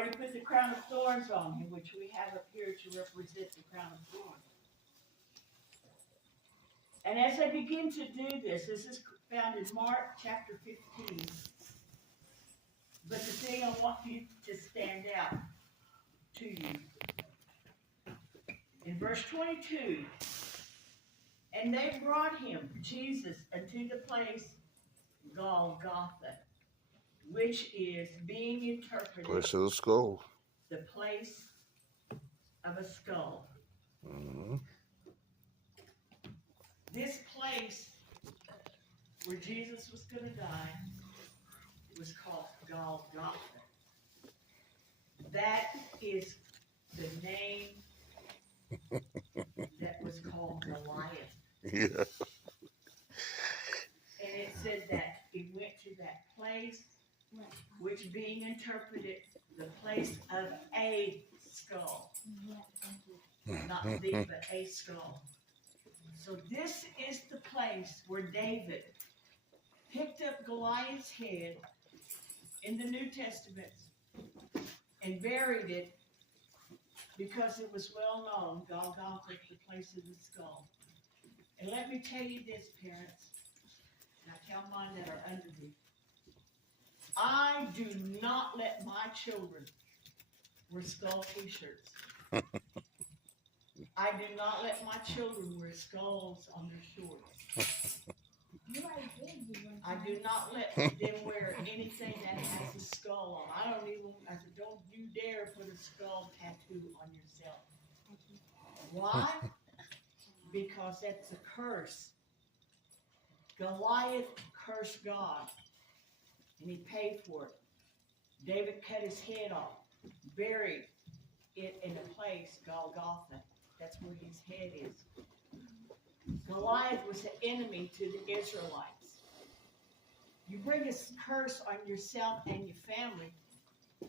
already put the crown of thorns on him, which we have up here to represent the crown of thorns. And as they begin to do this is found in Mark chapter 15. But the thing I want you to stand out to you, in verse 22, and they brought him, Jesus, unto the place Golgotha, which is being interpreted Place of the skull. the place of a skull. Mm-hmm. This place where Jesus was going to die was called Golgotha. That is the name that was called Goliath. Yeah. And it said that he went to that place, which being interpreted the place of a skull. Not the, but a skull. So this is the place where David picked up Goliath's head in the New Testament and buried it because it was well known, Golgotha, the place of the skull. And let me tell you this, parents, and I tell mine that are under me. I do not let my children wear skull t-shirts. I do not let my children wear skulls on their shorts. I do not let them wear anything that has a skull on. I said, don't you dare put a skull tattoo on yourself. Why? Because that's a curse. Goliath cursed God, and he paid for it. David cut his head off, buried it in a place, Golgotha. That's where his head is. Goliath was the enemy to the Israelites. You bring a curse on yourself and your family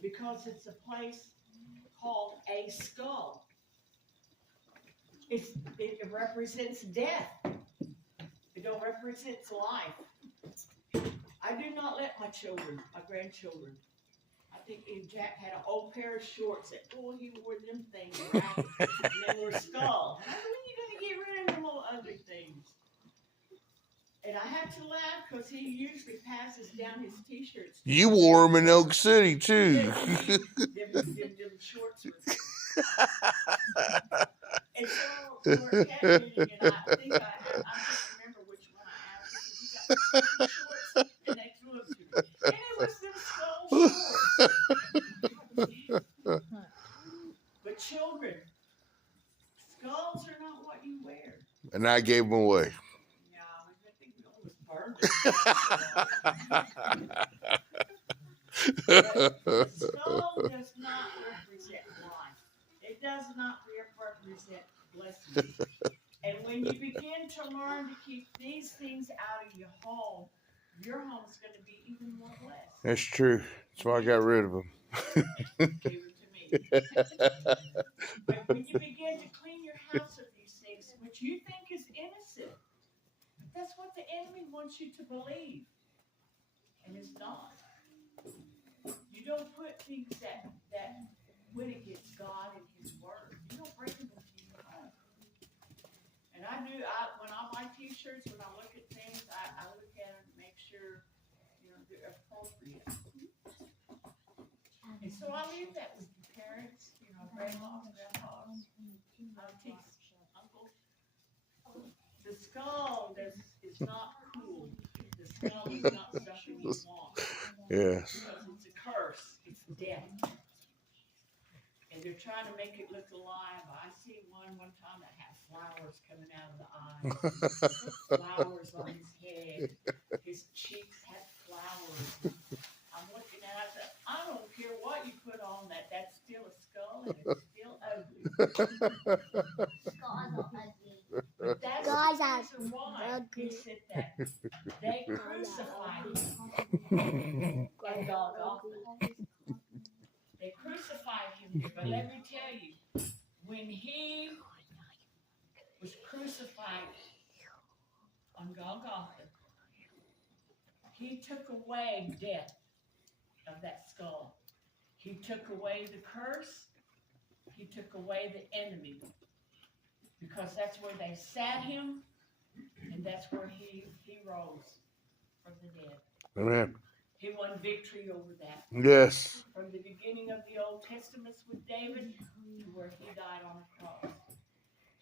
because it's a place called a skull. It represents death. It don't represent life. I do not let my children, my grandchildren, I think Jack had an old pair of shorts that, he wore them things, right? And they were skull. When are you going to get rid of them little ugly things? And I have to laugh because he usually passes down his t-shirts. You wore them in Oak City, too. Them shorts were. And so we're cat meeting, and I think I just remember which one I asked. He said, you got shorts, and they threw them to me. And it was them skull shorts. But children, skulls are not what you wear. And I gave them away. Yeah, I think we almost burned them. The skull does not represent life. It does not represent blessing. And when you begin to learn to keep these things out of your home is going to be even more blessed. That's true. That's why I got rid of them. Gave it to me. But when you begin to clean your house of these things, which you think is innocent, that's what the enemy wants you to believe. And it's not. You don't put things that went against God and His Word. You don't bring them into your home. And when I buy T-shirts, when I look at things, I look at them and make sure, they're appropriate. And so I leave that with the parents, grandmas, grandpas, aunties, uncles. The skull is not cool. The skull is not something you want. Yes. Because it's a curse. It's death. And they're trying to make it look alive. I see one time that had flowers coming out of the eyes. Flowers on his head. His cheeks had flowers. I'm looking at it. I said, I don't care what you put on that. That's still a skull and it's still ugly. But that's the reason why he said that. They crucified him at Golgotha. They crucified him there. But let me tell you, when he was crucified on Golgotha, he took away death of that skull. He took away the curse. He took away the enemy. Because that's where they sat him, and that's where he rose from the dead. Amen. He won victory over that. Yes. From the beginning of the Old Testament with David to where he died on the cross.